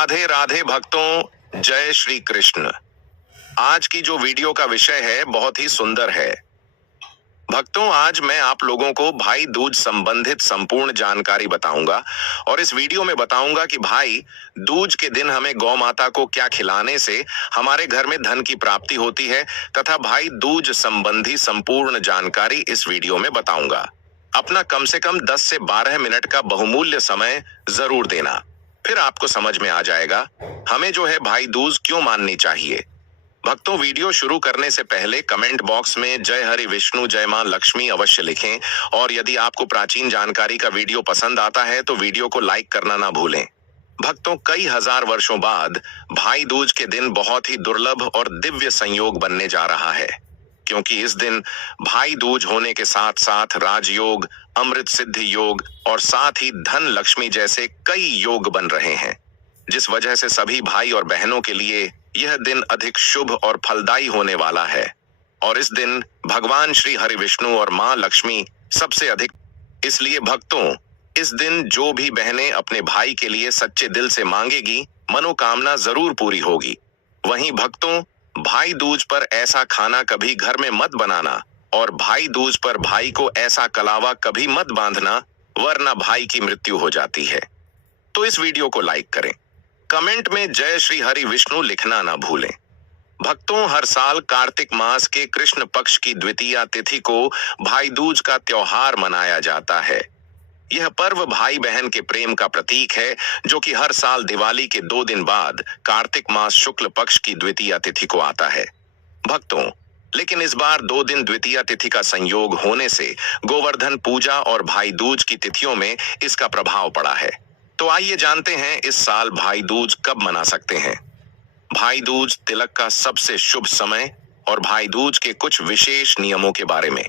राधे राधे भक्तों, जय श्री कृष्ण। आज की जो वीडियो का विषय है बहुत ही सुंदर है। भक्तों, आज मैं आप लोगों को भाई दूज संबंधित संपूर्ण जानकारी बताऊंगा और इस वीडियो में बताऊंगा कि भाई दूज के दिन हमें गौ माता को क्या खिलाने से हमारे घर में धन की प्राप्ति होती है, तथा भाई दूज संबंधी संपूर्ण जानकारी इस वीडियो में बताऊंगा। अपना कम से कम 10 से 12 मिनट का बहुमूल्य समय जरूर देना, फिर आपको समझ में आ जाएगा हमें जो है भाई दूज क्यों माननी चाहिए। भक्तों, वीडियो शुरू करने से पहले कमेंट बॉक्स में जय हरि विष्णु जय मां लक्ष्मी अवश्य लिखें, और यदि आपको प्राचीन जानकारी का वीडियो पसंद आता है तो वीडियो को लाइक करना ना भूलें। भक्तों, कई हजार वर्षों बाद भाई दूज के दिन बहुत ही दुर्लभ और दिव्य संयोग बनने जा रहा है, क्योंकि इस दिन भाई दूज होने के साथ साथ राजयोग, अमृत सिद्धि योग और साथ ही धन लक्ष्मी जैसे कई योग बन रहे हैं, जिस वजह से सभी भाई और बहनों के लिए यह दिन अधिक शुभ और फलदायी होने वाला है। और इस दिन भगवान श्री हरि विष्णु और मां लक्ष्मी सबसे अधिक, इसलिए भक्तों इस दिन जो भी बहनें अपने भाई के लिए सच्चे दिल से मांगेगी, मनोकामना जरूर पूरी होगी। वहीं भक्तों, भाई दूज पर ऐसा खाना कभी घर में मत बनाना, और भाई दूज पर भाई को ऐसा कलावा कभी मत बांधना, वरना भाई की मृत्यु हो जाती है। तो इस वीडियो को लाइक करें, कमेंट में जय श्री हरि विष्णु लिखना ना भूलें। भक्तों, हर साल कार्तिक मास के कृष्ण पक्ष की द्वितीया तिथि को भाई दूज का त्योहार मनाया जाता है। यह पर्व भाई बहन के प्रेम का प्रतीक है, जो कि हर साल दिवाली के 2 दिन बाद कार्तिक मास शुक्ल पक्ष की द्वितीया तिथि को आता है। भक्तों, लेकिन इस बार 2 दिन द्वितीया तिथि का संयोग होने से गोवर्धन पूजा और भाई दूज की तिथियों में इसका प्रभाव पड़ा है। तो आइए जानते हैं इस साल भाई दूज कब मना सकते हैं। भाई दूज तिलक का सबसे शुभ समय और भाई दूज के कुछ विशेष नियमों के बारे में।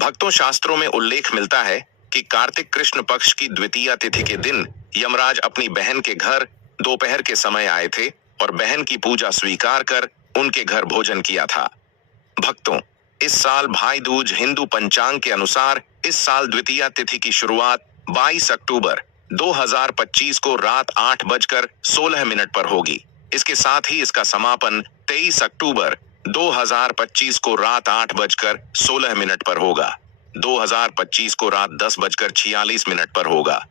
भक्तों, शास्त्रों में उल्लेख मिलता है कि कार्तिक कृष्ण पक्ष की द्वितीया तिथि के दिन यमराज अपनी बहन के घर दोपहर के समय आए थे और बहन की पूजा स्वीकार कर उनके घर भोजन किया था। भक्तों, इस साल भाई दूज हिंदू पंचांग के अनुसार इस साल द्वितीया तिथि की शुरुआत 22 अक्टूबर 2025 को रात 8:16 पर होगी। इसके साथ ही इसका समापन 23 अक्टूबर 2025 को रात 8:16 पर होगा। 2025 को रात 10:46 पर होगा।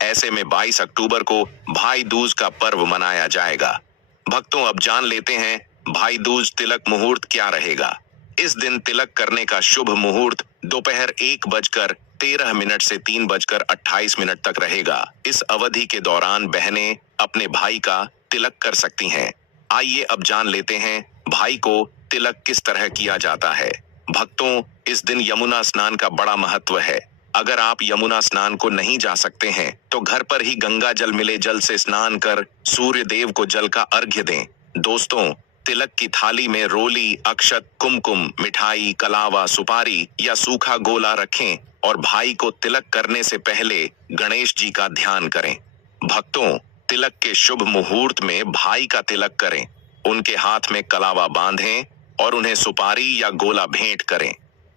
ऐसे में 22 अक्टूबर को भाई दूज का पर्व मनाया जाएगा। भक्तों, अब जान लेते हैं भाई दूज तिलक मुहूर्त क्या रहेगा। इस दिन तिलक करने का शुभ मुहूर्त दोपहर 1:13 से 3:28 तक रहेगा। इस अवधि के दौरान बहनें अपने भाई का तिलक कर सकती हैं। आइए अब जान लेते हैं भाई को तिलक किस तरह किया जाता है। भक्तों, इस दिन यमुना स्नान का बड़ा महत्व है। अगर आप यमुना स्नान को नहीं जा सकते हैं तो घर पर ही गंगा जल मिले जल से स्नान कर सूर्य देव को जल का अर्घ्य दें। दोस्तों, तिलक की थाली में रोली, अक्षत, कुमकुम, मिठाई, कलावा, सुपारी या सूखा गोला रखें और भाई को तिलक करने से पहले गणेश जी का ध्यान करें। भक्तों, तिलक के शुभ मुहूर्त में भाई का तिलक करें, उनके हाथ में कलावा बांधें और उन्हें सुपारी या गोला भेंट करें।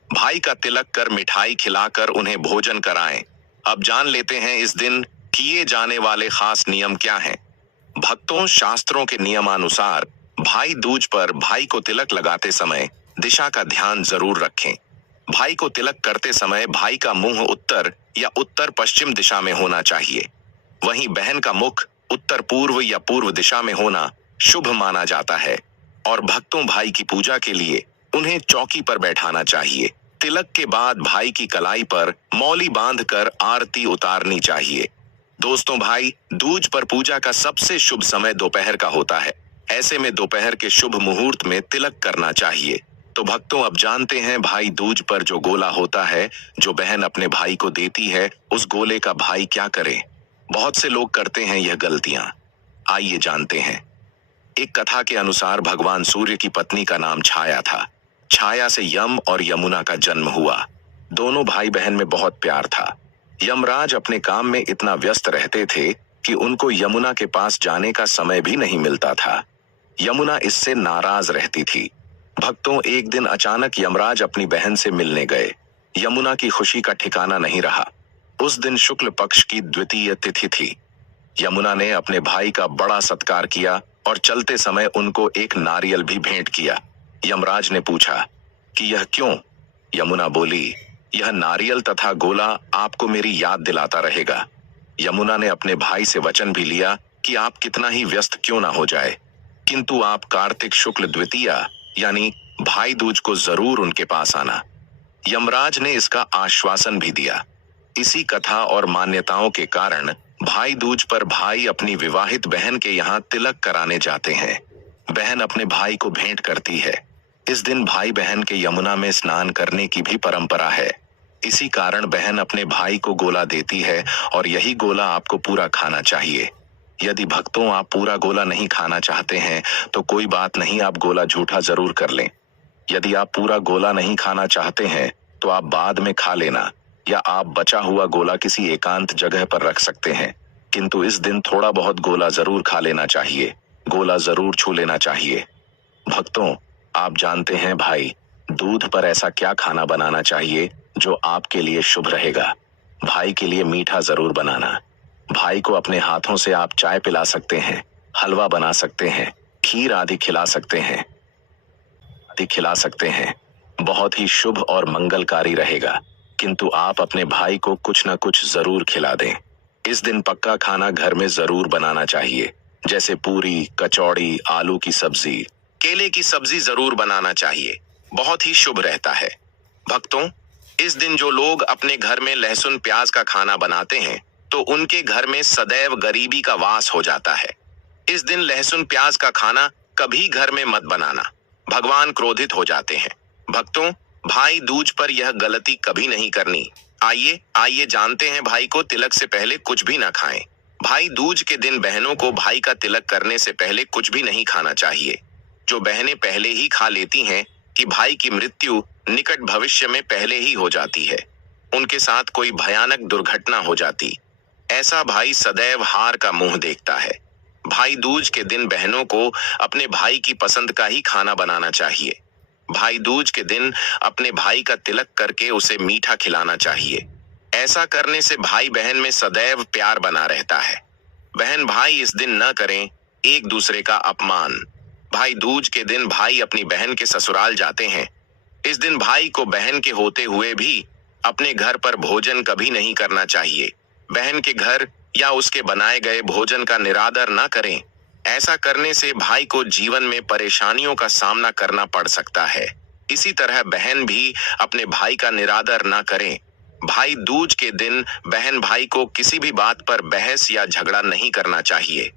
भाई का तिलक कर मिठाई खिलाकर उन्हें भोजन कराएं। अब जान लेते हैं इस दिन किए जाने वाले खास नियम क्या हैं। भक्तों, शास्त्रों के नियमानुसार भाई दूज पर भाई को तिलक लगाते समय दिशा का ध्यान जरूर रखें। भाई को तिलक करते समय भाई का मुंह उत्तर या उत्तर पश्चिम दिशा में होना चाहिए। वहीं बहन का मुख उत्तर पूर्व या पूर्व दिशा में होना शुभ माना जाता है। और भक्तों, भाई की पूजा के लिए उन्हें चौकी पर बैठाना चाहिए। तिलक के बाद भाई की कलाई पर मौली बांधकर आरती उतारनी चाहिए। दोस्तों, भाई दूज पर पूजा का सबसे शुभ समय दोपहर का होता है। ऐसे में दोपहर के शुभ मुहूर्त में तिलक करना चाहिए। तो भक्तों, अब जानते हैं भाई दूज पर जो गोला होता है जो बहन अपने भाई को देती है, उस गोले का भाई क्या करे। बहुत से लोग करते हैं यह गलतियां। आइए जानते हैं। एक कथा के अनुसार भगवान सूर्य की पत्नी का नाम छाया था। छाया से यम और यमुना का जन्म हुआ। दोनों भाई बहन में बहुत प्यार था। यमराज अपने काम में इतना व्यस्त रहते थे कि उनको यमुना के पास जाने का समय भी नहीं मिलता था। यमुना इससे नाराज रहती थी। भक्तों, एक दिन अचानक यमराज अपनी बहन से मिलने गए। यमुना की खुशी का ठिकाना नहीं रहा। उस दिन शुक्ल पक्ष की द्वितीय तिथि थी। यमुना ने अपने भाई का बड़ा सत्कार किया और चलते समय उनको एक नारियल भी भेंट किया। यमराज ने पूछा कि यह क्यों? यमुना बोली, यह नारियल तथा गोला आपको मेरी याद दिलाता रहेगा। यमुना ने अपने भाई से वचन भी लिया कि आप कितना ही व्यस्त क्यों ना हो जाए, किंतु आप कार्तिक शुक्ल द्वितीया यानी भाई दूज को जरूर उनके पास आना। यमराज ने इसका आश्वासन भी दिया। इसी कथा और मान्यताओं के कारण भाई दूज पर भाई अपनी विवाहित बहन के यहाँ तिलक कराने जाते हैं। बहन अपने भाई को भेंट करती है। इस दिन भाई बहन के यमुना में स्नान करने की भी परंपरा है। इसी कारण बहन अपने भाई को गोला देती है और यही गोला आपको पूरा खाना चाहिए। यदि भक्तों आप पूरा गोला नहीं खाना चाहते हैं तो कोई बात नहीं, आप गोला झूठा जरूर कर लें। यदि आप पूरा गोला नहीं खाना चाहते हैं तो आप बाद में खा लेना, या आप बचा हुआ गोला किसी एकांत जगह पर रख सकते हैं, किंतु इस दिन थोड़ा बहुत गोला जरूर खा लेना चाहिए, गोला जरूर छू लेना चाहिए। भक्तों, आप जानते हैं भाई दूध पर ऐसा क्या खाना बनाना चाहिए जो आपके लिए शुभ रहेगा। भाई के लिए मीठा जरूर बनाना। भाई को अपने हाथों से आप चाय पिला सकते हैं, हलवा बना सकते हैं, खीर आदि खिला सकते हैं। बहुत ही शुभ और मंगलकारी रहेगा, किंतु आप अपने भाई को कुछ न कुछ जरूर खिला दें। इस दिन पक्का खाना घर में जरूर बनाना चाहिए, जैसे पूरी, कचौड़ी, आलू की सब्जी, केले की सब्जी जरूर बनाना चाहिए, बहुत ही शुभ रहता है। भक्तों, इस दिन जो लोग अपने घर में लहसुन प्याज का खाना बनाते हैं तो उनके घर में सदैव गरीबी का वास हो जाता है। इस दिन लहसुन प्याज का खाना कभी घर में मत बनाना, भगवान क्रोधित हो जाते हैं। भक्तों, भाई दूज पर यह गलती कभी नहीं करनी। आइए जानते हैं भाई को तिलक से पहले कुछ भी ना खाएं। भाई दूज के दिन बहनों को भाई का तिलक करने से पहले कुछ भी नहीं खाना चाहिए। जो बहनें पहले ही खा लेती हैं कि भाई की मृत्यु निकट भविष्य में पहले ही हो जाती है, उनके साथ कोई भयानक दुर्घटना हो जाती, ऐसा भाई सदैव हार का मुंह देखता है। भाई दूज के दिन बहनों को अपने भाई की पसंद का ही खाना बनाना चाहिए। भाई दूज के दिन अपने भाई का तिलक करके उसे मीठा खिलाना चाहिए। ऐसा करने से भाई बहन में सदैव प्यार बना रहता है। बहन भाई इस दिन न करें एक दूसरे का अपमान। भाई दूज के दिन भाई अपनी बहन के ससुराल जाते हैं। इस दिन भाई को बहन के होते हुए भी अपने घर पर भोजन कभी नहीं करना चाहिए। बहन के घर या उसके बनाए गए भोजन का निरादर न करें। ऐसा करने से भाई को जीवन में परेशानियों का सामना करना पड़ सकता है। इसी तरह बहन भी अपने भाई का निरादर न करें। भाई दूज के दिन बहन भाई को किसी भी बात पर बहस या झगड़ा नहीं करना चाहिए।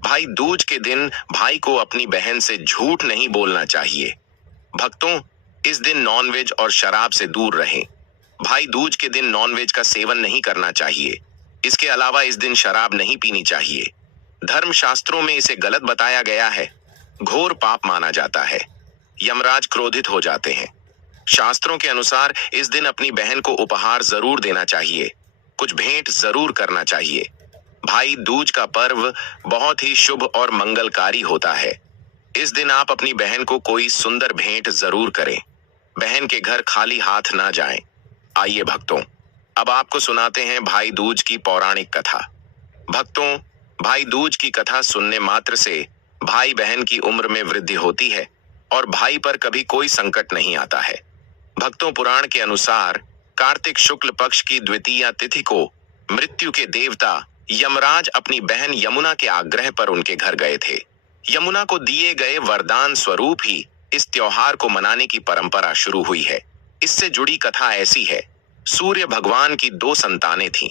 भाई दूज के दिन भाई को अपनी बहन से झूठ नहीं बोलना चाहिए। भक्तों, इस दिन नॉनवेज और शराब से दूर रहें। भाई दूज के दिन नॉनवेज का सेवन नहीं करना चाहिए। इसके अलावा इस दिन शराब नहीं पीनी चाहिए। धर्मशास्त्रों में इसे गलत बताया गया है, घोर पाप माना जाता है। यमराज क्रोधित हो जाते हैं। शास्त्रों के अनुसार इस दिन अपनी बहन को उपहार जरूर देना चाहिए, कुछ भेंट जरूर करना चाहिए। भाई दूज का पर्व बहुत ही शुभ और मंगलकारी होता है। इस दिन आप अपनी बहन को कोई सुंदर भेंट जरूर करें। बहन के घर खाली हाथ ना जाएं। आइए भक्तों, अब आपको सुनाते हैं भाई दूज की पौराणिक कथा। भक्तों, भाई दूज की कथा सुनने मात्र से भाई बहन की उम्र में वृद्धि होती है और भाई पर कभी कोई संकट नहीं आता है। भक्तों, पुराण के अनुसार कार्तिक शुक्ल पक्ष की द्वितीया तिथि को मृत्यु के देवता यमराज अपनी बहन यमुना के आग्रह पर उनके घर गए थे। यमुना को दिए गए वरदान स्वरूप ही इस त्योहार को मनाने की परंपरा शुरू हुई है। इससे जुड़ी कथा ऐसी है। सूर्य भगवान की दो संतानें थीं,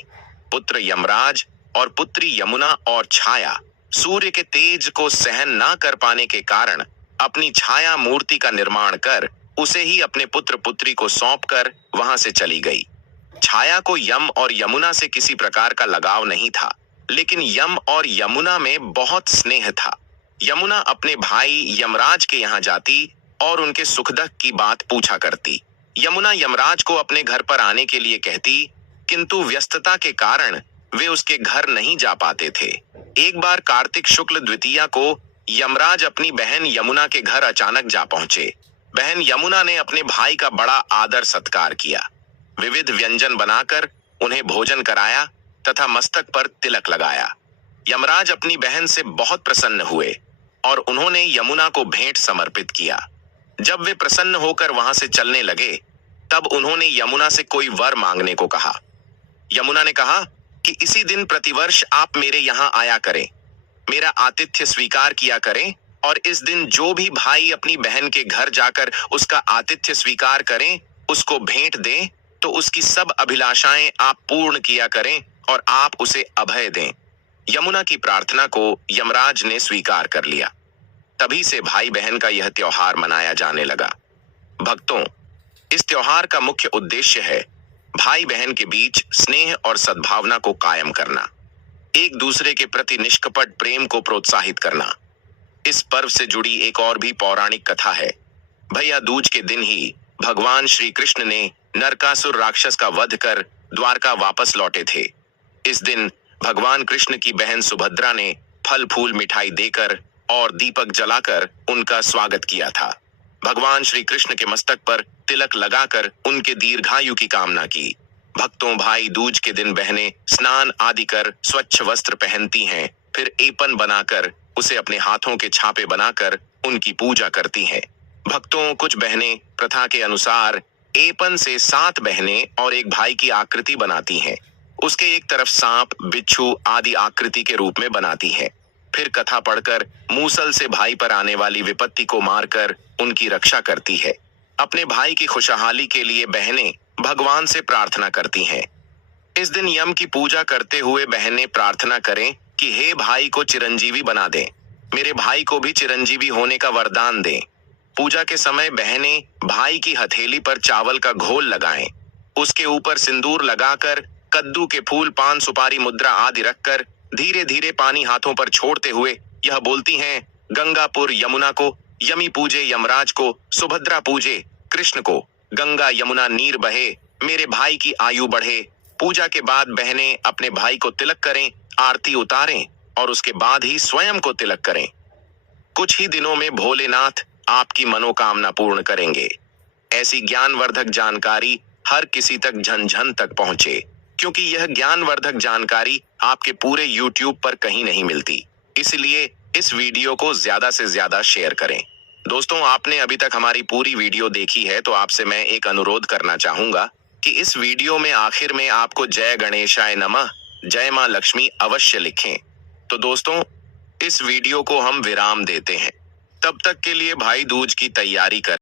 पुत्र यमराज और पुत्री यमुना और छाया। सूर्य के तेज को सहन ना कर पाने के कारण अपनी छाया मूर्ति का निर्माण कर उसे ही अपने पुत्र पुत्री को सौंपकर वहां से चली गई। छाया को यम और यमुना से किसी प्रकार का लगाव नहीं था, लेकिन यम और यमुना में बहुत स्नेह था। यमुना अपने भाई यमराज के यहाँ जाती और उनके सुख दुख की बात पूछा करती। यमुना यमराज को अपने घर पर आने के लिए कहती, किंतु व्यस्तता के कारण वे उसके घर नहीं जा पाते थे। एक बार कार्तिक शुक्ल द्वितीया को यमराज अपनी बहन यमुना के घर अचानक जा पहुंचे। बहन यमुना ने अपने भाई का बड़ा आदर सत्कार किया, विविध व्यंजन बनाकर उन्हें भोजन कराया तथा मस्तक पर तिलक लगाया। यमराज अपनी बहन से बहुत प्रसन्न हुए और उन्होंने यमुना को भेंट समर्पित किया। जब वे प्रसन्न होकर वहां से चलने लगे, तब उन्होंने यमुना से कोई वर मांगने को कहा। यमुना ने कहा कि इसी दिन प्रतिवर्ष आप मेरे यहाँ आया करें, मेरा आतिथ्य स्वीकार किया करें, और इस दिन जो भी भाई अपनी बहन के घर जाकर उसका आतिथ्य स्वीकार करें, उसको भेंट दें, तो उसकी सब अभिलाषाएं आप पूर्ण किया करें और आप उसे अभय दें। यमुना की प्रार्थना को यमराज ने स्वीकार कर लिया। तभी से भाई बहन का यह त्योहार मनाया जाने लगा। भक्तों, इस त्योहार का मुख्य उद्देश्य है भाई बहन के बीच स्नेह और सद्भावना को कायम करना, एक दूसरे के प्रति निष्कपट प्रेम को प्रोत्साहित करना। इस पर्व से जुड़ी एक और भी पौराणिक कथा है। भैया दूज के दिन ही भगवान श्री कृष्ण ने नरकासुर राक्षस का वध कर द्वारका वापस लौटे थे। इस दिन भगवान कृष्ण की बहन सुभद्रा ने फल फूल मिठाई देकर और दीपक जलाकर उनका स्वागत किया था। भगवान श्री कृष्ण के मस्तक पर तिलक लगाकर उनके दीर्घायु की कामना की। भक्तों, भाई दूज के दिन बहनें स्नान आदि कर स्वच्छ वस्त्र पहनती हैं, फिर एपन बनाकर उसे अपने हाथों के छापे बनाकर उनकी पूजा करती हैं। भक्तों, कुछ बहनें प्रथा के अनुसार एपन से 7 बहनें और एक भाई की आकृति बनाती हैं। उसके एक तरफ सांप, बिच्छू आदि आकृति के रूप में बनाती हैं। फिर कथा पढ़कर मूसल से भाई पर आने वाली विपत्ति को मारकर उनकी रक्षा करती है। अपने भाई की खुशहाली के लिए बहनें भगवान से प्रार्थना करती हैं। इस दिन यम की पूजा करते हुए बहनें प्रार्थना करें कि हे भाई को चिरंजीवी बना दें, मेरे भाई को भी चिरंजीवी होने का वरदान दें। पूजा के समय बहनें भाई की हथेली पर चावल का घोल लगाएं, उसके ऊपर सिंदूर लगाकर कद्दू के फूल, पान, सुपारी, मुद्रा आदि रखकर धीरे धीरे पानी हाथों पर छोड़ते हुए यह बोलती हैं, गंगापुर यमुना को, यमी पूजे यमराज को, सुभद्रा पूजे कृष्ण को, गंगा यमुना नीर बहे, मेरे भाई की आयु बढ़े। पूजा के बाद बहनें अपने भाई को तिलक करें, आरती उतारें और उसके बाद ही स्वयं को तिलक करें। कुछ ही दिनों में भोलेनाथ आपकी मनोकामना पूर्ण करेंगे। ऐसी ज्ञानवर्धक जानकारी हर किसी तक झन झन तक पहुंचे, क्योंकि यह ज्ञानवर्धक जानकारी आपके पूरे YouTube पर कहीं नहीं मिलती। इसलिए इस वीडियो को ज्यादा से ज्यादा शेयर करें। दोस्तों, आपने अभी तक हमारी पूरी वीडियो देखी है तो आपसे मैं एक अनुरोध करना चाहूंगा कि इस वीडियो में आखिर में आपको जय गणेशाय नमः, जय मां लक्ष्मी अवश्य लिखें। तो दोस्तों, इस वीडियो को हम विराम देते हैं। तब तक के लिए भाई दूज की तैयारी करें।